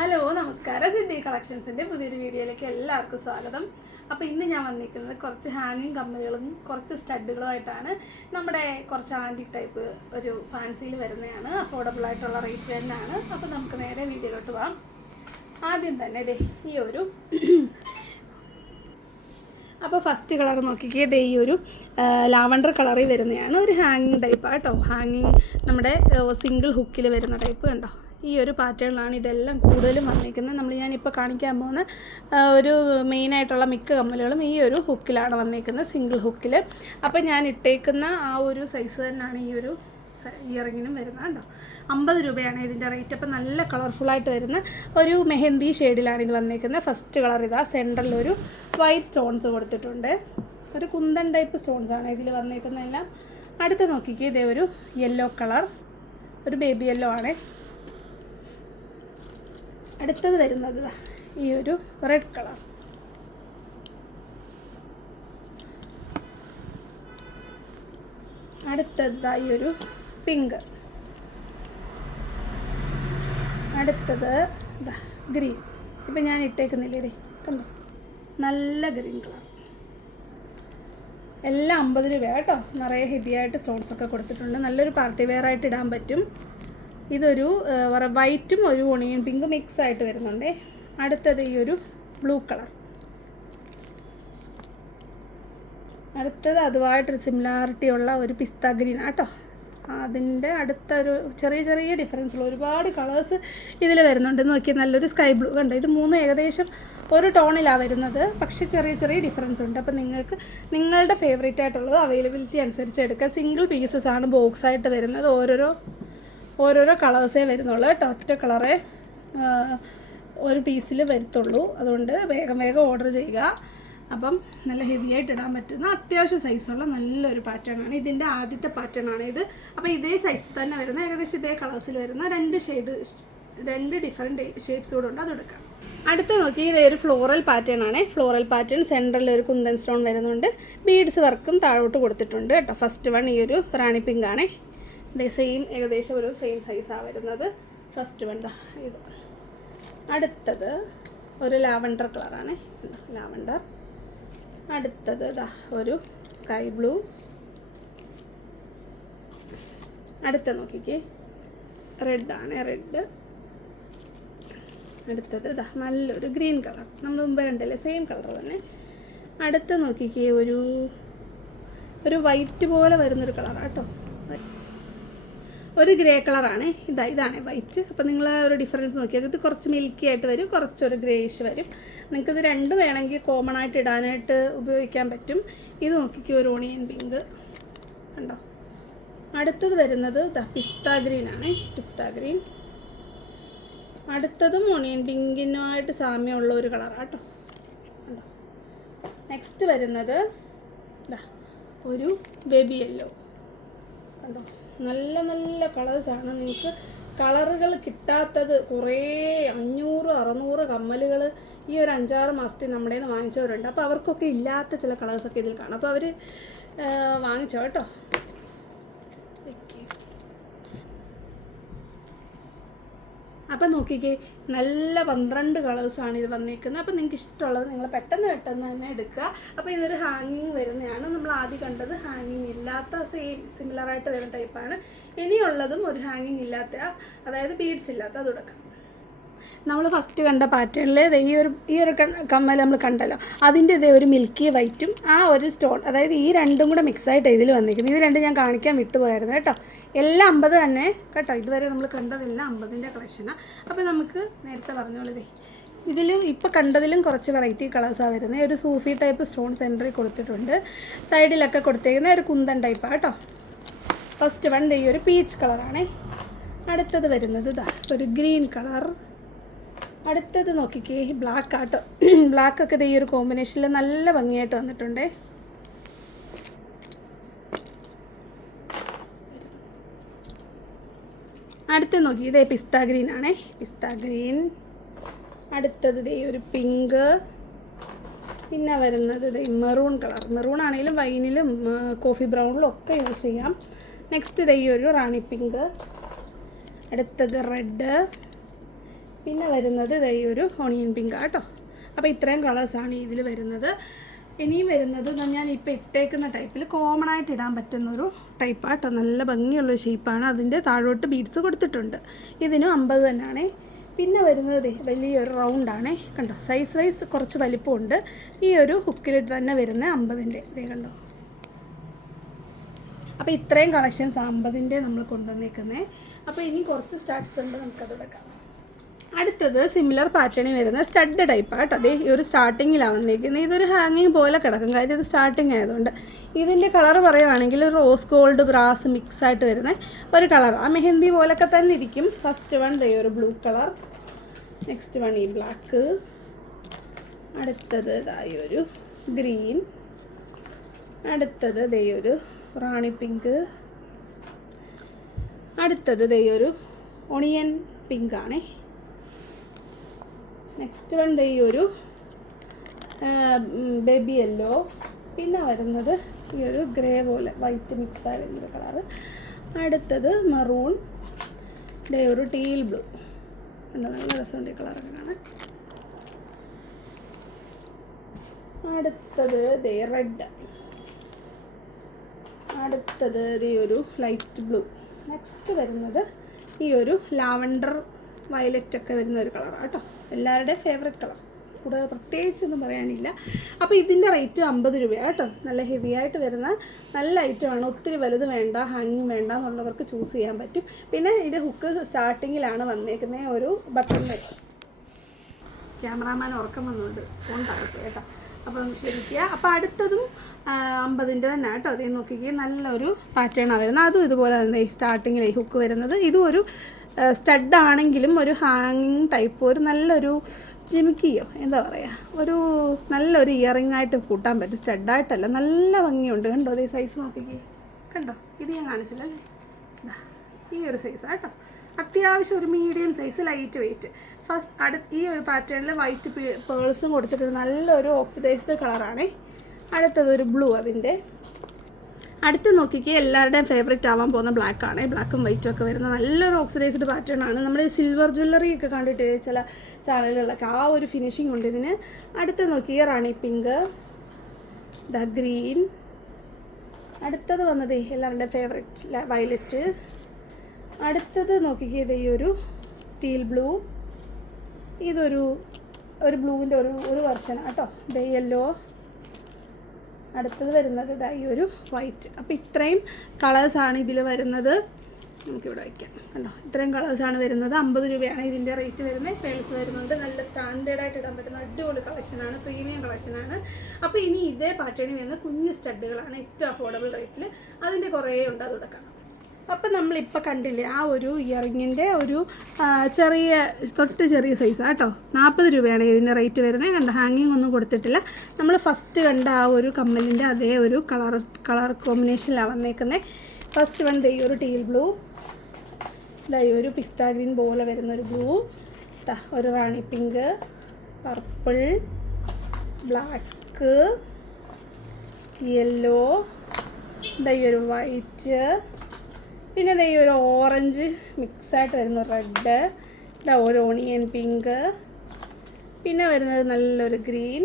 Hello നമസ്കാരം. സിദ്ധി കളക്ഷൻസിന്റെ പുതിയൊരു വീഡിയോയിലേക്ക് എല്ലാവർക്കും സ്വാഗതം. അപ്പോൾ ഇന്ന് ഞാൻ വന്നിരിക്കുന്നത് കുറച്ച് ഹാങ്ങിങ് കമ്മലുകളും കുറച്ച് സ്റ്റഡുകളുമായിട്ടാണ്. നമ്മുടെ കുറച്ച് ആന്റി ടൈപ്പ് ഒരു ഫാൻസിയിൽ വരുന്നതാണ്. അഫോർഡബിൾ ആയിട്ടുള്ള റേറ്റ് തന്നെയാണ്. അപ്പോൾ നമുക്ക് നേരെ വീഡിയോയിലോട്ട് പോകാം ആദ്യം തന്നെ ദേ ഈ ഒരു അപ്പോൾ ഫസ്റ്റ് കളർ നോക്കിക്കേ. ദേ ഈ ഒരു ലാവണ്ടർ കളറിൽ വരുന്നതാണ്. ഒരു ഹാങ്ങിങ് ടൈപ്പ് കേട്ടോ. ഹാങ്ങിങ് നമ്മുടെ സിംഗിൾ ഹുക്കിൽ വരുന്ന ടൈപ്പ് കണ്ടോ? ഈ ഒരു പാറ്റേണിലാണ് ഇതെല്ലാം കൂടുതലും വന്നിരിക്കുന്നത്. നമ്മൾ ഞാനിപ്പോൾ കാണിക്കാൻ പോകുന്ന ഒരു മെയിനായിട്ടുള്ള മിക്ക കമ്മലുകളും ഈ ഒരു ഹുക്കിലാണ് വന്നിരിക്കുന്നത് സിംഗിൾ ഹുക്കിൽ അപ്പോൾ ഞാൻ ഇട്ടേക്കുന്ന ആ ഒരു സൈസ് തന്നെയാണ് ഈ ഒരു ഇയറിങ്ങിനും വരുന്നത് കേട്ടോ അമ്പത് രൂപയാണ് ഇതിന്റെ റേറ്റ് അപ്പോൾ നല്ല കളർഫുള്ളായിട്ട് വരുന്ന ഒരു മെഹന്തി ഷെയ്ഡിലാണ് ഇത് വന്നിരിക്കുന്നത്. ഫസ്റ്റ് കളർ ഇതാ സെന്ററിൽ ഒരു വൈറ്റ് സ്റ്റോൺസ് കൊടുത്തിട്ടുണ്ട്. ഒരു കുന്തൻ ടൈപ്പ് സ്റ്റോൺസ് ആണ് ഇതിൽ വന്നിരിക്കുന്നതെല്ലാം. അടുത്ത് നോക്കിക്കേ ഇതേ ഒരു യെല്ലോ കളർ ഒരു ബേബി യെല്ലോ ആണ്. അടുത്തത് വരുന്നത് ഈ ഒരു റെഡ് കളർ അടുത്തത് ഈ ഒരു പിങ്ക് അടുത്തത് ഗ്രീൻ ഇപ്പം ഞാൻ ഇട്ടേക്കുന്നില്ലേ കണ്ടോ? നല്ല ഗ്രീൻ കളർ എല്ലാം അമ്പത് രൂപ കേട്ടോ. നിറയെ ഹെവിയായിട്ട് സ്റ്റോൺസ് ഒക്കെ കൊടുത്തിട്ടുണ്ട്. നല്ലൊരു പാർട്ടി വെയർ ആയിട്ട് ഇടാൻ പറ്റും. ഇതൊരു വൈറ്റും ഒരു ഓണിയൻ പിങ്ക് മിക്സ് ആയിട്ട് വരുന്നുണ്ടേ. അടുത്തത് ഈ ഒരു ബ്ലൂ കളർ. അടുത്തത് അതുമായിട്ടൊരു സിമിലാരിറ്റി ഉള്ള ഒരു പിസ്ത ഗ്രീൻ ആട്ടോ. അതിന്റെ അടുത്തൊരു ചെറിയ ചെറിയ ഡിഫറൻസ് ഉള്ള ഒരുപാട് കളേഴ്സ് ഇതിൽ വരുന്നുണ്ട്. നോക്കി നല്ലൊരു സ്കൈ ബ്ലൂ കണ്ടോ? ഇത് മൂന്ന് ഏകദേശം ഒരു ടോണിലാണ് വരുന്നത്. പക്ഷേ ചെറിയ ചെറിയ ഡിഫറൻസ് ഉണ്ട്. അപ്പോൾ നിങ്ങൾക്ക് നിങ്ങളുടെ ഫേവറേറ്റ് ആയിട്ടുള്ളത് അവൈലബിലിറ്റി അനുസരിച്ച് എടുക്കുക സിംഗിൾ പീസസ് ആണ് ബോക്സ് ആയിട്ട് വരുന്നത്. ഓരോരോ ഓരോരോ കളേഴ്സേ വരുന്നുള്ളൂ കേട്ടോ. ഒറ്റ കളറേ ഒരു പീസിൽ വരുത്തുള്ളൂ. അതുകൊണ്ട് വേഗം വേഗം ഓർഡർ ചെയ്യുക. അപ്പം നല്ല ഹെവി ആയിട്ട് ഇടാൻ പറ്റുന്ന അത്യാവശ്യം സൈസുള്ള നല്ലൊരു പാറ്റേൺ ആണ്. ഇതിന്റെ ആദ്യത്തെ പാറ്റേൺ ആണ് ഇത്. അപ്പോൾ ഇതേ സൈസ് തന്നെ വരുന്ന ഏകദേശം ഇതേ കളേഴ്സിൽ വരുന്ന രണ്ട് ഷെയ്ഡ് രണ്ട് ഡിഫറെന്റ് ഷെയ്ഡ്സ് കൂടെ ഉണ്ട്. അതെടുക്കാം. അടുത്ത നോക്കി ഇതേ ഒരു ഫ്ലോറൽ പാറ്റേൺ ആണ്. ഫ്ലോറൽ പാറ്റേൺ സെന്ററിൽ ഒരു കുന്തൻ സ്റ്റോൺ വരുന്നുണ്ട്. ബീഡ്സ് വർക്കും താഴോട്ട് കൊടുത്തിട്ടുണ്ട് കേട്ടോ. ഫസ്റ്റ് വൺ ഈ ഒരു റാണി പിങ്ക് ആണ്. സെയിം ഏകദേശം ഒരു സെയിം സൈസാണ് വരുന്നത്. ഫസ്റ്റ് വൺ ഇത്. അടുത്തത് ഒരു ലാവണ്ടർ കളറാണ് ലാവണ്ടർ. അടുത്തത് ഇതാ ഒരു സ്കൈ ബ്ലൂ അടുത്ത നോക്കിക്കേ. റെഡാണ് റെഡ് അടുത്തത് ഇതാ നല്ലൊരു ഗ്രീൻ കളർ നമ്മൾ മുമ്പ് കണ്ടല്ലേ സെയിം കളർ തന്നെ. അടുത്ത നോക്കിക്കേ ഒരു ഒരു വൈറ്റ് പോലെ വരുന്നൊരു കളറാണ് കേട്ടോ ഒരു ഗ്രേ കളറാണ്. ഇതാ ഇതാണ് വൈറ്റ്. അപ്പോൾ നിങ്ങൾ ഒരു ഡിഫറൻസ് നോക്കിയാൽ ഇത് കുറച്ച് മിൽക്കി ആയിട്ട് വരും കുറച്ചൊരു ഗ്രേയിഷ് വരും. നിങ്ങൾക്കിത് രണ്ട് വേണമെങ്കിൽ കോമൺ ആയിട്ട് ഇടാനായിട്ട് ഉപയോഗിക്കാൻ പറ്റും. ഇത് നോക്കിക്കോ ഒരു ഓണിയൻ പിങ്ക് കണ്ടോ? അടുത്തത് വരുന്നത് ദാ പിസ്ത ഗ്രീൻ ആണ്. പിസ്ത ഗ്രീൻ അടുത്തതും ഓണിയൻ പിങ്കിനുമായിട്ട് സാമ്യമുള്ള ഒരു കളറാണ് കേട്ടോ. കണ്ടോ? നെക്സ്റ്റ് വരുന്നത് ഒരു ബേബി യെല്ലോ കണ്ടോ? നല്ല നല്ല കളേഴ്സാണ് നിങ്ങൾക്ക് കളറുകൾ കിട്ടാത്തത് കുറേ അഞ്ഞൂറ് അറുന്നൂറ് കമ്മലുകൾ ഈ ഒരു അഞ്ചാറ് മാസത്തിൽ നമ്മുടെ നിന്ന് വാങ്ങിച്ചവരുണ്ട്. അപ്പോൾ അവർക്കൊക്കെ ഇല്ലാത്ത ചില കളേഴ്സൊക്കെ ഇതിൽ കാണാം. അപ്പോൾ അവർ വാങ്ങിച്ചോ കേട്ടോ? അപ്പം നോക്കിക്കേ നല്ല പന്ത്രണ്ട് കളേഴ്സാണ് ഇത് വന്നിരിക്കുന്നത് അപ്പം നിങ്ങൾക്ക് ഇഷ്ടമുള്ളത് നിങ്ങൾ പെട്ടെന്ന് പെട്ടെന്ന് തന്നെ എടുക്കുക. അപ്പോൾ ഇതൊരു ഹാങ്ങിങ് വരുന്നതാണ്. നമ്മൾ ആദ്യം കണ്ടത് ഹാങ്ങിങ് ഇല്ലാത്ത സെയിം സിമിലറായിട്ട് വരുന്ന ടൈപ്പാണ് ഇനിയുള്ളതും ഒരു ഹാങ്ങിങ് ഇല്ലാത്ത അതായത് ബീഡ്സ് ഇല്ലാത്ത അത് കൊടുക്കാം. നമ്മൾ ഫസ്റ്റ് കണ്ട പാറ്റേണിൽ ഈ ഒരു ഈ ഒരു കമ്മൽ നമ്മൾ കണ്ടല്ലോ. അതിന്റെ ഇതേ ഒരു മിൽക്കി വൈറ്റും ആ ഒരു സ്റ്റോൺ അതായത് ഈ രണ്ടും കൂടെ മിക്സ് ആയിട്ട് ഇതിൽ വന്നിരിക്കുന്നത് ഇത് രണ്ടും ഞാൻ കാണിക്കാൻ വിട്ടുപോയായിരുന്നു കേട്ടോ. എല്ലാം അമ്പത് തന്നെ. കേട്ടോ ഇതുവരെ നമ്മൾ കണ്ടതെല്ലാം അമ്പതിന്റെ കളക്ഷനാണ് അപ്പോൾ നമുക്ക് നേരത്തെ പറഞ്ഞോളതേ. ഇതിലും ഇപ്പോൾ കണ്ടതിലും കുറച്ച് വെറൈറ്റി കളേഴ്സാണ് വരുന്നത് ഒരു സൂഫി ടൈപ്പ് സ്റ്റോൺ സെന്ററിൽ കൊടുത്തിട്ടുണ്ട്. സൈഡിലൊക്കെ കൊടുത്തേക്കുന്ന ഒരു കുന്തൻ ടൈപ്പാണ് കേട്ടോ. ഫസ്റ്റ് വൺ ഈ ഒരു പീച്ച് കളറാണേ അടുത്തത് വരുന്നത് ഇതാ ഒരു ഗ്രീൻ കളർ അടുത്തത് നോക്കിക്കേ ബ്ലാക്ക് ആട്ടോ. ബ്ലാക്കൊക്കെ ഈ ഒരു കോമ്പിനേഷനിൽ നല്ല ഭംഗിയായിട്ട് വന്നിട്ടുണ്ടേ. അടുത്ത നോക്കി. ഇതേ പിസ്ത ഗ്രീൻ ആണേ. പിസ്ത ഗ്രീൻ. അടുത്തത് ദേ ഒരു പിങ്ക്. പിന്നെ വരുന്നത് ദേ മെറൂൺ കളർ. മെറൂൺ ആണെങ്കിലും വൈനിലും കോഫി ബ്രൗണിലും ഒക്കെ യൂസ് ചെയ്യാം. നെക്സ്റ്റ് ദേ ഒരു റാണി പിങ്ക്. അടുത്തത് റെഡ്. പിന്നെ വരുന്നത് ദേ ഒരു ഓണിയൻ പിങ്ക് കേട്ടോ അപ്പോൾ ഇത്രയും കളേഴ്സാണ് ഇതിൽ വരുന്നത്. ഇനിയും വരുന്നത് ഞാൻ ഇപ്പോൾ ഇട്ടേക്കുന്ന ടൈപ്പിൽ കോമൺ ആയിട്ട് ഇടാൻ പറ്റുന്ന ഒരു ടൈപ്പാട്ടോ നല്ല ഭംഗിയുള്ള ഷേപ്പാണ് അതിന്റെ താഴോട്ട് ബീഡ്സ് കൊടുത്തിട്ടുണ്ട്. ഇതിനും അമ്പത് തന്നെയാണ് പിന്നെ വരുന്നത് വലിയൊരു റൗണ്ടാണേ കണ്ടോ? സൈസ് വൈസ് കുറച്ച് വലിപ്പമുണ്ട്. ഈ ഒരു ഹുക്കിലിട്ട് തന്നെ വരുന്ന അമ്പതിന്റെ ഇതേ കണ്ടോ? അപ്പോൾ ഇത്രയും കളക്ഷൻസ് അമ്പതിന്റെ നമ്മൾ കൊണ്ടുവന്നേക്കുന്നത് അപ്പോൾ ഇനി കുറച്ച് സ്റ്റാർട്ട്സ് ഉണ്ട് നമുക്കത് എടുക്കാം അടുത്തത് സിമിലർ പാറ്റേണിൽ വരുന്ന സ്റ്റഡ് ടൈപ്പ് ആട്ടോ അതേ ഈ ഒരു സ്റ്റാർട്ടിങ്ങിലാണ് വന്നിരിക്കുന്നത്. ഇതൊരു ഹാങ്ങിങ് പോലെ കിടക്കും. കാര്യം ഇത് സ്റ്റാർട്ടിങ് ആയതുകൊണ്ട്. ഇതിന്റെ കളർ പറയുകയാണെങ്കിൽ റോസ് ഗോൾഡ് ബ്രാസ് മിക്സ് ആയിട്ട് വരുന്ന ഒരു കളർ ആ. മെഹന്തി പോലൊക്കെ തന്നെ ഇരിക്കും. ഫസ്റ്റ് വൺ ദേ ഒരു ബ്ലൂ കളർ നെക്സ്റ്റ് വൺ ഈ ബ്ലാക്ക് അടുത്തത് ഇതായി ഒരു ഗ്രീൻ അടുത്തത് ദേ ഒരു റാണി പിങ്ക് അടുത്തത് ദേ ഒരു ഒണിയൻ പിങ്കാണേ നെക്സ്റ്റ് വൺ ഈ ഒരു ബേബി യെല്ലോ പിന്നെ വരുന്നത് ഈ ഒരു ഗ്രേ പോലെ വൈറ്റ് മിക്സ് ആയ വരുന്നൊരു കളറ് അടുത്തത് മറൂൺ ദേ ഒരു ടീൽ ബ്ലൂ ഉണ്ട് നല്ല രസമുണ്ട് ഈ കളറൊക്കെ കാണാൻ. അടുത്തത് ദേ റെഡ് അടുത്തത് ഈ ഒരു ലൈറ്റ് ബ്ലൂ നെക്സ്റ്റ് വരുന്നത് ഈ ഒരു ലാവണ്ടർ വയലറ്റ് ഒക്കെ വരുന്ന ഒരു കളറാണ് കേട്ടോ എല്ലാവരുടെയും ഫേവറേറ്റ് കളർ കൂടുതൽ പ്രത്യേകിച്ചൊന്നും പറയാനില്ല. അപ്പോൾ ഇതിന്റെ റേറ്റ് അമ്പത് രൂപയാണ് കേട്ടോ നല്ല ഹെവി ആയിട്ട് വരുന്ന നല്ല ഐറ്റമാണ് ഒത്തിരി വലുത് വേണ്ട ഹാങ്ങിങ് വേണ്ട എന്നുള്ളവർക്ക് ചൂസ് ചെയ്യാൻ പറ്റും. പിന്നെ ഇതിന്റെ ഹുക്ക് സ്റ്റാർട്ടിങ്ങിലാണ് വന്നേക്കുന്നത് ഒരു ബട്ടൺ വെച്ച് ക്യാമറാമാൻ ഉറക്കം വന്നുകൊണ്ട് ഫോൺ തകർത്തു കേട്ടോ. അപ്പം ശരിക്കുക അപ്പോൾ അടുത്തതും അമ്പതിന്റെ തന്നെ കേട്ടോ അതേ നോക്കിക്കേ. നല്ലൊരു പാറ്റേണാണ് വരുന്നത്. അതും ഇതുപോലെ തന്നെ സ്റ്റാർട്ടിങ്ങിൽ ഹുക്ക് വരുന്നത്. ഇതും ഒരു സ്റ്റഡ് ആണെങ്കിലും ഒരു ഹാങ്ങിങ് ടൈപ്പ് ഒരു നല്ലൊരു ജിമിക്കിയോ എന്താ പറയുക ഒരു നല്ലൊരു ഇയറിംഗ് ആയിട്ട് കൂട്ടാൻ പറ്റും. സ്റ്റഡായിട്ടല്ല നല്ല ഭംഗിയുണ്ട്. കണ്ടോ അതേ സൈസ് നോക്കിക്കേ. കണ്ടോ? ഇത് ഞാൻ കാണിച്ചില്ലല്ലേ? ഇതാ ഈ ഒരു സൈസ് കേട്ടോ. അത്യാവശ്യം ഒരു medium size light weight first അടു ഈ ഒരു പാറ്റേണിൽ വൈറ്റ് പേഴ്സും കൊടുത്തിട്ടുണ്ട് നല്ലൊരു ഓക്സിഡൈസ്ഡ് കളറാണേ അടുത്തത് ഒരു ബ്ലൂ അതിന്റെ. അടുത്ത് നോക്കിക്കേ എല്ലാവരുടെയും ഫേവറേറ്റ് ആവാൻ പോകുന്ന ബ്ലാക്ക് ആണ്. ബ്ലാക്കും വൈറ്റും ഒക്കെ വരുന്ന നല്ലൊരു ഓക്സിഡൈസ്ഡ് പാറ്റേൺ ആണ്. നമ്മൾ സിൽവർ ജ്വല്ലറി ഒക്കെ കണ്ടിട്ട് ചില ചാനലുകളിലൊക്കെ ആ ഒരു ഫിനിഷിംഗ് ഉണ്ട് ഇതിന്. അടുത്ത് നോക്കിയേ റാണി പിങ്ക് ദ ഗ്രീൻ. അടുത്തത് വന്നത് എല്ലാവരുടെയും ഫേവറേറ്റ് വയലറ്റ് അടുത്തത് നോക്കിക്കേ ഈ ഒരു ടീൽ ബ്ലൂ ഇതൊരു ഒരു ബ്ലൂവിന്റെ ഒരു ഒരു വെർഷൻ കേട്ടോ. ദ യെല്ലോ അടുത്തത് വരുന്നത് ഇതാ ഈ ഒരു വൈറ്റ് അപ്പോൾ ഇത്രയും കളേഴ്സാണ് ഇതിൽ വരുന്നത്. നമുക്കിവിടെ വയ്ക്കാം. കണ്ടോ? ഇത്രയും കളേഴ്സാണ് വരുന്നത്. അമ്പത് രൂപയാണ് ഇതിന്റെ റേറ്റ് വരുന്നത്. പേൾസ് വരുന്നുണ്ട്. നല്ല സ്റ്റാൻഡേർഡ് ആയിട്ട് ഇടാൻ പറ്റുന്ന അടിപൊളി കളക്ഷനാണ് പ്രീമിയം കളക്ഷനാണ് അപ്പോൾ ഇനി ഇതേ പാറ്റേണിൽ വരുന്ന കുഞ്ഞ് സ്റ്റഡുകളാണ് ഏറ്റവും അഫോർഡബിൾ റേറ്റിൽ അതിന്റെ കുറേ ഉണ്ട്. അതോടെ കാണാം. അപ്പം നമ്മളിപ്പോൾ കണ്ടില്ലേ ആ ഒരു ഇയറിങ്ങിന്റെ ഒരു ചെറിയ തൊട്ട് ചെറിയ സൈസാണ് കേട്ടോ നാൽപ്പത് രൂപയാണ് ഇതിന്റെ റേറ്റ് വരുന്നത്. കണ്ട ഹാങ്ങിങ് ഒന്നും കൊടുത്തിട്ടില്ല. നമ്മൾ ഫസ്റ്റ് കണ്ട ആ ഒരു കമ്മലിന്റെ അതേ ഒരു കളർ കളർ കോമ്പിനേഷനിലാണ് വന്നേക്കുന്നത് ഫസ്റ്റ് വൺ ദൈ ഒരു ടീൽ ബ്ലൂ ദൈ ഒരു പിസ്ത ഗ്രീൻ പോലെ വരുന്ന ഒരു ബ്ലൂ ഒരു rani pink purple black yellow ദൈ ഒരു വൈറ്റ് പിന്നെ ദൈ ഒരു ഓറഞ്ച് മിക്സായിട്ട് വരുന്നു റെഡ് ഇതാ ഒരു ഓണിയൻ പിങ്ക് പിന്നെ വരുന്നത് നല്ലൊരു ഗ്രീൻ.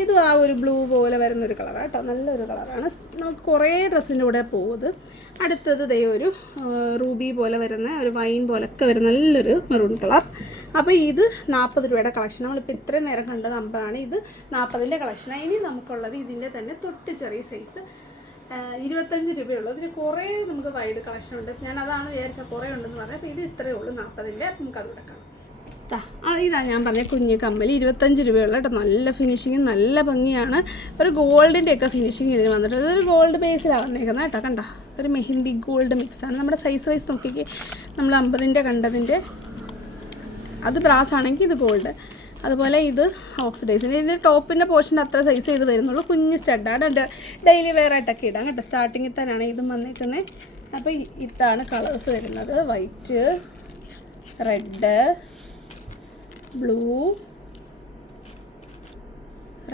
ഇതും ആ ഒരു ബ്ലൂ പോലെ വരുന്ന ഒരു കളറാണ് കേട്ടോ നല്ലൊരു കളറാണ്. നമുക്ക് കുറേ ഡ്രസ്സിന്റെ കൂടെ പോകുന്നത് അടുത്തത് ദേ ഒരു റൂബി പോലെ വരുന്ന ഒരു വൈൻ പോലൊക്കെ വരുന്ന നല്ലൊരു മെറൂൺ കളർ. അപ്പോൾ ഇത് നാൽപ്പത് രൂപയുടെ കളക്ഷൻ. നമ്മളിപ്പോൾ ഇത്രയും നേരം കണ്ടത് അമ്പതാണ്. ഇത് നാൽപ്പതിന്റെ കളക്ഷനാണ് ഇനി നമുക്കുള്ളത് ഇതിന്റെ തന്നെ തൊട്ട് ചെറിയ സൈസ് ഇരുപത്തഞ്ച് രൂപയുള്ളൂ. അതിന് കുറേ നമുക്ക് വൈഡ് കളക്ഷൻ ഉണ്ട്. ഞാൻ അതാണ് വിചാരിച്ച കുറേ ഉണ്ടെന്ന് പറഞ്ഞാൽ ഇത് ഇത്രയേ ഉള്ളൂ. നാൽപ്പതിന്റെ നമുക്ക് അത് ദാ, ആ ഇതാ ഞാൻ പറഞ്ഞ കുഞ്ഞ് കമ്മൽ ഇരുപത്തഞ്ച് രൂപയുള്ള കേട്ടോ. നല്ല ഫിനിഷിങ് നല്ല ഭംഗിയാണ്. ഒരു ഗോൾഡിന്റെ ഒക്കെ ഫിനിഷിങ് ഇതിന് വന്നിട്ട് ഇതൊരു ഗോൾഡ് ബേസിലാണ് വന്നേക്കുന്നത് കേട്ടോ. കണ്ട? ഒരു മെഹിന്ദി ഗോൾഡ് മിക്സാണ് നമ്മുടെ സൈസ് വൈസ് നോക്കിക്ക്. നമ്മൾ അമ്പതിന്റെ കണ്ടതിന്റെ അത് ബ്രാസ് ആണെങ്കിൽ ഇത് ഗോൾഡ് അതുപോലെ ഇത് ഓക്സിഡൈസ് ഇതിന്റെ ടോപ്പിന്റെ പോർഷൻ അത്ര സൈസ് ചെയ്ത് വരുന്നുള്ളൂ. കുഞ്ഞ് സ്റ്റഡാണ് എന്റെ ഡെയിലി വെയർ ആയിട്ടൊക്കെ ഇടാം കേട്ടോ. സ്റ്റാർട്ടിങ്ങിൽ തന്നെയാണ് ഇതും വന്നിരിക്കുന്നത് അപ്പോൾ ഇതാണ് കളേഴ്സ് വരുന്നത്. വൈറ്റ് റെഡ് ബ്ലൂ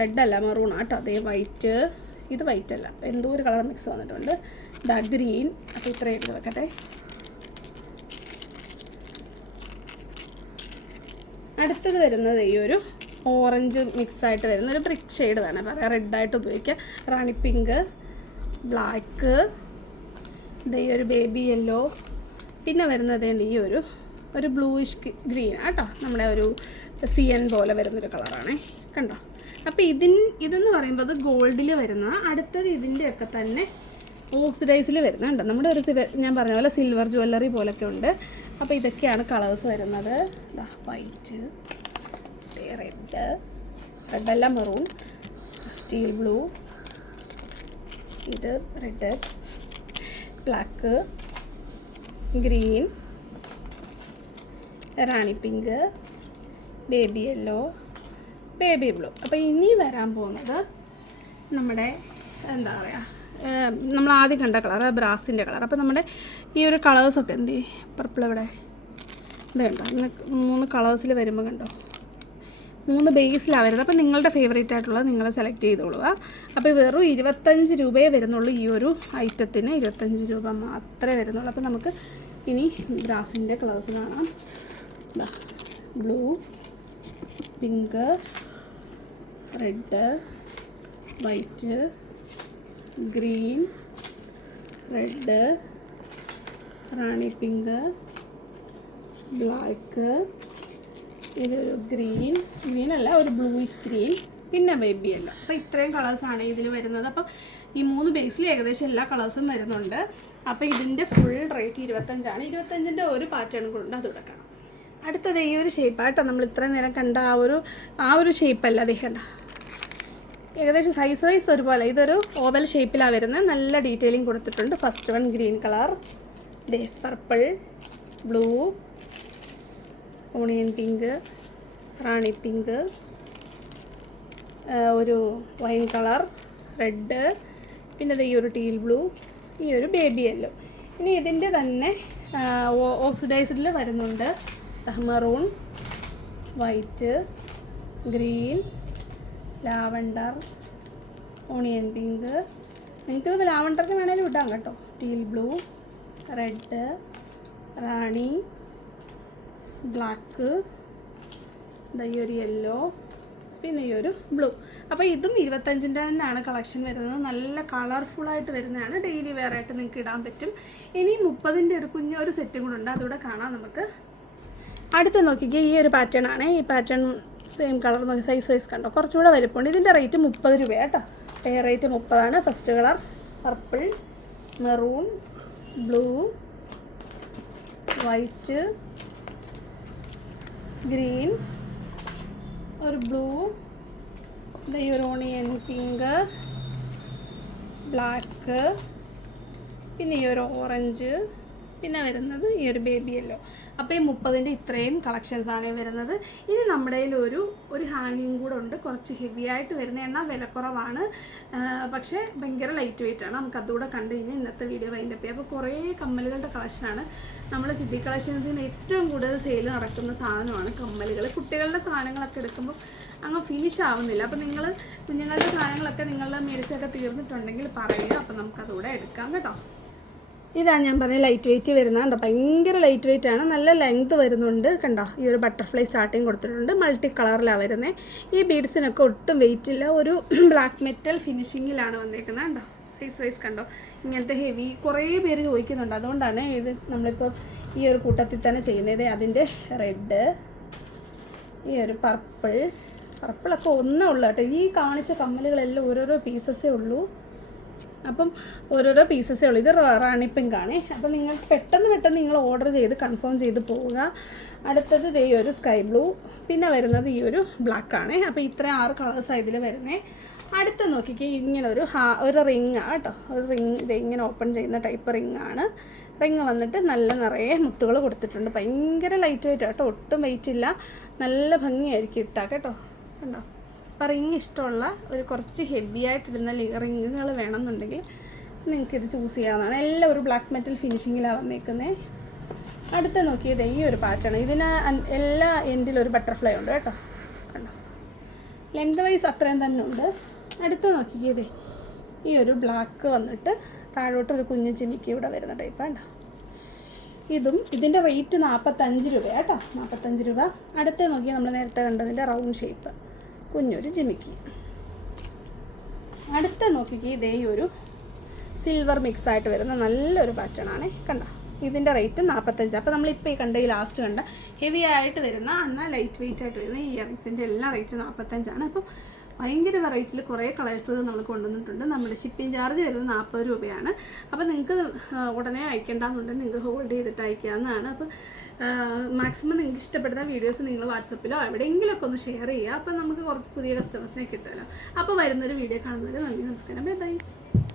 റെഡ് അല്ല മറൂൺ കേട്ടോ അതേ വൈറ്റ് ഇത് വൈറ്റ് അല്ല. എന്തോ ഒരു കളർ മിക്സ് വന്നിട്ടുണ്ട്. ദ ഗ്രീൻ അപ്പോൾ ഇത്രയും വെക്കട്ടെ. അടുത്തത് വരുന്നത് ഈ ഒരു ഓറഞ്ച് മിക്സ് ആയിട്ട് വരുന്ന ഒരു ബ്രിക്ക് ഷെയ്ഡ് വേണം. പറയാം. റെഡായിട്ട് ഉപയോഗിക്കാം. റാണി പിങ്ക് ബ്ലാക്ക് ഇത് ഈ ഒരു ബേബി യെല്ലോ പിന്നെ വരുന്നത് ഈ ഒരു ഒരു ബ്ലൂയിഷ് ഗ്രീൻ ആട്ടോ. നമ്മുടെ ഒരു സി എൻ പോലെ വരുന്നൊരു കളറാണേ കണ്ടോ? അപ്പോൾ ഇതിൻ ഇതെന്ന് പറയുമ്പോൾ ഗോൾഡിൽ വരുന്ന അടുത്തത് ഇതിന്റെയൊക്കെ തന്നെ ഓക്സിഡൈസിൽ വരുന്നുണ്ട്. നമ്മുടെ ഒരു ഞാൻ പറഞ്ഞ പോലെ സിൽവർ ജ്വല്ലറി പോലൊക്കെ ഉണ്ട്. അപ്പോൾ ഇതൊക്കെയാണ് കളേഴ്സ് വരുന്നത്. വൈറ്റ് റെഡ് റെഡല്ല മെറൂൺ സ്റ്റീൽ ബ്ലൂ ഇത് red black green rani pink baby yellow baby blue അപ്പോൾ ഇനി വരാൻ പോകുന്നത് നമ്മുടെ എന്താ പറയുക നമ്മൾ ആദ്യം കണ്ട കളർ ബ്രാസിന്റെ കളർ. അപ്പോൾ നമ്മുടെ ഈ ഒരു കളേഴ്സൊക്കെ എന്ത് പർപ്പിൾ ഇവിടെ. ഇത് കണ്ടോ? ഇങ്ങനെ മൂന്ന് കളേഴ്സിൽ വരുമ്പോൾ കണ്ടോ? മൂന്ന് ബേസിലാണ് വരുന്നത്. അപ്പോൾ നിങ്ങളുടെ ഫേവറേറ്റ് ആയിട്ടുള്ളത് നിങ്ങൾ സെലക്ട് ചെയ്തോളുക അപ്പോൾ വെറും ഇരുപത്തഞ്ച് രൂപയെ വരുന്നുള്ളൂ ഈ ഒരു ഐറ്റത്തിന് ഇരുപത്തഞ്ച് രൂപ മാത്രമേ വരുന്നുള്ളൂ. അപ്പോൾ നമുക്ക് ഇനി ബ്രാസിന്റെ കളേഴ്സ് കാണാം. Blue pink red white green red rani pink black. ഇതൊരു ഗ്രീൻ ഗ്രീൻ അല്ല ഒരു ബ്ലൂയിഷ് ഗ്രീൻ. പിന്നെ ബേബി അല്ല അപ്പോൾ ഇത്രയും കളേഴ്സാണ് ഇതിൽ വരുന്നത്. അപ്പം ഈ മൂന്ന് ബേസിൽ ഏകദേശം എല്ലാ കളേഴ്സും വരുന്നുണ്ട്. അപ്പോൾ ഇതിന്റെ ഫുൾ റേറ്റ് ഇരുപത്തഞ്ചാണ്. ഇരുപത്തഞ്ചിന്റെ ഒരു പാറ്റേൺ കൊണ്ട് അത് കൊടുക്കണം അടുത്തത് ഈ ഒരു ഷേപ്പായിട്ടോ നമ്മൾ ഇത്രയും നേരം കണ്ട ആ ഒരു ആ ഒരു ഷേപ്പല്ല അദ്ദേഹം ഏകദേശം സൈസ് വൈസ് ഒരുപോലെ. ഇതൊരു ഓവൽ ഷേപ്പിലാണ് വരുന്നത് നല്ല ഡീറ്റെയിലിംഗ് കൊടുത്തിട്ടുണ്ട്. ഫസ്റ്റ് വൺ ഗ്രീൻ കളർ ദേ purple blue onion pink rani pink ഒരു വൈൻ കളർ റെഡ് പിന്നെ ഈ ഒരു ടീൽ ബ്ലൂ ഈ ഒരു ബേബി യെല്ലോ ഇനി ഇതിന്റെ തന്നെ ഓക്സിഡൈസ്ഡിൽ വരുന്നുണ്ട്. Maroon white green lavender onion pink. നിങ്ങൾക്ക് ലാവണ്ടറിന് വേണേലും ഇടാം കേട്ടോ. Teal blue red rani black. ഈ ഒരു യെല്ലോ പിന്നെ ഈ ഒരു ബ്ലൂ. അപ്പോൾ ഇതും ഇരുപത്തഞ്ചിന്റെ തന്നെയാണ് കളക്ഷൻ വരുന്നത്. നല്ല കളർഫുള്ളായിട്ട് വരുന്നതാണ്. ഡെയിലി വെയർ ആയിട്ട് നിങ്ങൾക്ക് ഇടാൻ പറ്റും. ഇനി മുപ്പതിന്റെ ഒരു കുഞ്ഞൊരു സെറ്റും കൂടെ ഉണ്ട്. അതുകൂടെ കാണാം നമുക്ക്. അടുത്ത് നോക്കിക്കുക ഈ ഒരു പാറ്റേൺ ആണ്. ഈ പാറ്റേൺ സെയിം കളർ നോക്കി സൈസ് സൈസ് കണ്ടോ? കുറച്ചുകൂടെ വലിപ്പമുണ്ട്. ഇതിന്റെ റേറ്റ് മുപ്പത് രൂപയാണ് കേട്ടോ. പേ റേറ്റ് മുപ്പതാണ്. First colour purple maroon blue white green ഒരു ബ്ലൂ ഈ പിങ്ക് ബ്ലാക്ക് പിന്നെ ഈ ഒരു ഓറഞ്ച് പിന്നെ വരുന്നത് ഈ ഒരു ബേബി യെല്ലോ അപ്പോൾ ഈ മുപ്പതിന്റെ ഇത്രയും കളക്ഷൻസ് ആണ് വരുന്നത്. ഇനി നമ്മുടെ ഒരു ഒരു ഹാങ്ങിങ് കൂടെ ഉണ്ട്. കുറച്ച് ഹെവി ആയിട്ട് വരുന്ന എന്നാൽ വിലക്കുറവാണ്. കുറവാണ് പക്ഷേ ഭയങ്കര ലൈറ്റ് വെയിറ്റ് ആണ്. നമുക്ക് അതുകൂടെ കണ്ടു കഴിഞ്ഞാൽ ഇന്നത്തെ വീഡിയോ വൈൻഡ് അപ്പ് അപ്പോൾ കുറേ കമ്മലുകളുടെ കളക്ഷനാണ് നമ്മൾ സിദ്ധി കളക്ഷൻസിന് ഏറ്റവും കൂടുതൽ സെയിൽ നടക്കുന്ന സാധനമാണ് കമ്മലുകൾ കുട്ടികളുടെ സാധനങ്ങളൊക്കെ എടുക്കുമ്പോൾ അങ്ങ് ഫിനിഷ് ആവുന്നില്ല. അപ്പോൾ നിങ്ങൾ കുഞ്ഞുങ്ങളുടെ സാധനങ്ങളൊക്കെ നിങ്ങളുടെ മേടിച്ചൊക്കെ തീർന്നിട്ടുണ്ടെങ്കിൽ പറയുക. അപ്പോൾ നമുക്കതുകൂടെ എടുക്കാം കേട്ടോ. ഇതാ ഞാൻ പറഞ്ഞ ലൈറ്റ് വെയിറ്റ് വരുന്ന കണ്ടോ? ഭയങ്കര ലൈറ്റ് വെയിറ്റ് ആണ്. നല്ല ലെങ്ത് വരുന്നുണ്ട് കണ്ടോ? ഈ ഒരു ബട്ടർഫ്ലൈ സ്റ്റാർട്ടിങ് കൊടുത്തിട്ടുണ്ട്. മൾട്ടി കളറിലാണ് വരുന്നത് ഈ ബീഡ്സിനൊക്കെ ഒട്ടും വെയിറ്റ് ഇല്ല. ഒരു ബ്ലാക്ക് മെറ്റൽ ഫിനിഷിങ്ങിലാണ് വന്നേക്കുന്നത് കണ്ടോ? സൈസ് വൈസ് കണ്ടോ? ഇങ്ങനത്തെ ഹെവി കുറേ പേര് ചോദിക്കുന്നുണ്ട്. അതുകൊണ്ടാണ് ഇത് നമ്മളിപ്പോൾ ഈ ഒരു കൂട്ടത്തിൽ തന്നെ ചെയ്യുന്നത്. അതിന്റെ റെഡ് ഈ ഒരു പർപ്പിൾ പർപ്പിളൊക്കെ ഒന്നേ ഉള്ളൂ കേട്ടോ. ഈ കാണിച്ച കമ്മലുകളെല്ലാം ഓരോരോ പീസസേ ഉള്ളൂ. അപ്പം ഓരോരോ പീസസേ ഉള്ളൂ. ഇത് റാണി പിങ്ക് ആണ്. അപ്പം നിങ്ങൾ പെട്ടെന്ന് പെട്ടെന്ന് നിങ്ങൾ ഓർഡർ ചെയ്ത് കൺഫേം ചെയ്ത് പോവുക. അടുത്തത് ഈ ഒരു സ്കൈ ബ്ലൂ പിന്നെ വരുന്നത് ഈ ഒരു ബ്ലാക്ക് ആണേ. അപ്പോൾ ഇത്രയും ആറ് കളേഴ്സ് ഇതിൽ വരുന്നത് അടുത്ത് നോക്കിക്കേ ഇങ്ങനെ ഒരു ഹാ ഒരു റിങ് ആണ് കേട്ടോ. ഒരു റിങ് ഇത് ഇങ്ങനെ ഓപ്പൺ ചെയ്യുന്ന ടൈപ്പ് റിങ് ആണ്. റിങ് വന്നിട്ട് നല്ല നിറയെ മുത്തുകൾ കൊടുത്തിട്ടുണ്ട്. ഭയങ്കര ലൈറ്റ് വെയിറ്റ് കേട്ടോ. ഒട്ടും വെയിറ്റ് ഇല്ല. നല്ല ഭംഗിയായിരിക്കും ഇട്ടാ കേട്ടോ. കണ്ടോ? റിങ് ഇഷ്ടമുള്ള ഒരു കുറച്ച് ഹെവി ആയിട്ടിരുന്ന റിങ്ങുകൾ വേണമെന്നുണ്ടെങ്കിൽ നിങ്ങൾക്ക് ഇത് ചൂസ് ചെയ്യാവുന്നതാണ്. എല്ലാം ഒരു ബ്ലാക്ക് മെറ്റൽ ഫിനിഷിങ്ങിലാണ് വന്നേക്കുന്നത് അടുത്ത നോക്കിയത് ഈ ഒരു പാറ്റേൺ ഇതിന് എല്ലാ എൻഡിലും ഒരു ബട്ടർഫ്ലൈ ഉണ്ട് കേട്ടോ. കണ്ടോ? ലെങ്ത് വൈസ് അത്രയും തന്നെ ഉണ്ട്. അടുത്ത് നോക്കിയതേ ഈ ഒരു ബ്ലാക്ക് വന്നിട്ട് താഴോട്ട് ഒരു കുഞ്ഞു ചിമിക്ക് ഇവിടെ വരുന്ന ടൈപ്പ് കേട്ടോ ഇതും ഇതിന്റെ റേറ്റ് നാൽപ്പത്തഞ്ച് രൂപ കേട്ടോ. നാൽപ്പത്തഞ്ച് രൂപ. അടുത്ത് നോക്കിയാൽ നമ്മൾ നേരത്തെ കണ്ടതിന്റെ റൗണ്ട് ഷേപ്പ് കുഞ്ഞൊരു ജിമിക്കി. അടുത്ത നോക്കിക്ക് ഇതേ ഒരു സിൽവർ മിക്സ് ആയിട്ട് വരുന്ന നല്ലൊരു പാറ്റേൺ ആണ്. കണ്ട? ഇതിന്റെ റേറ്റ് നാൽപ്പത്തഞ്ച് അപ്പോൾ നമ്മളിപ്പോൾ ഈ കണ്ട ഈ ലാസ്റ്റ് കണ്ട ഹെവി ആയിട്ട് വരുന്ന എന്നാൽ ലൈറ്റ് വെയിറ്റ് ആയിട്ട് വരുന്ന ഈ ഇയറിങ്സിന്റെ എല്ലാ റേറ്റ് നാൽപ്പത്തഞ്ചാണ് അപ്പം ഭയങ്കര വെറൈറ്റിയിൽ കുറേ കളേഴ്സ് നമ്മൾ കൊണ്ടുവന്നിട്ടുണ്ട്. നമ്മുടെ ഷിപ്പിംഗ് ചാർജ് വരുന്നത് നാൽപ്പത് രൂപയാണ്. അപ്പോൾ നിങ്ങൾക്ക് ഉടനെ അയക്കേണ്ടെന്നുണ്ടെങ്കിൽ നിങ്ങൾക്ക് ഹോൾഡ് ചെയ്തിട്ട് അയക്കാവുന്നതാണ്. അപ്പോൾ മാക്സിമം നിങ്ങൾക്ക് ഇഷ്ടപ്പെടുന്ന വീഡിയോസ് നിങ്ങൾ വാട്സപ്പിലോ എവിടെയെങ്കിലുമൊക്കെ ഒന്ന് ഷെയർ ചെയ്യുക. അപ്പോൾ നമുക്ക് കുറച്ച് പുതിയ കസ്റ്റമേഴ്സിനെ കിട്ടുമല്ലോ. അപ്പോൾ വരുന്നൊരു വീഡിയോ കാണുന്നവരെ നന്ദി നമസ്കാരം. Bye bye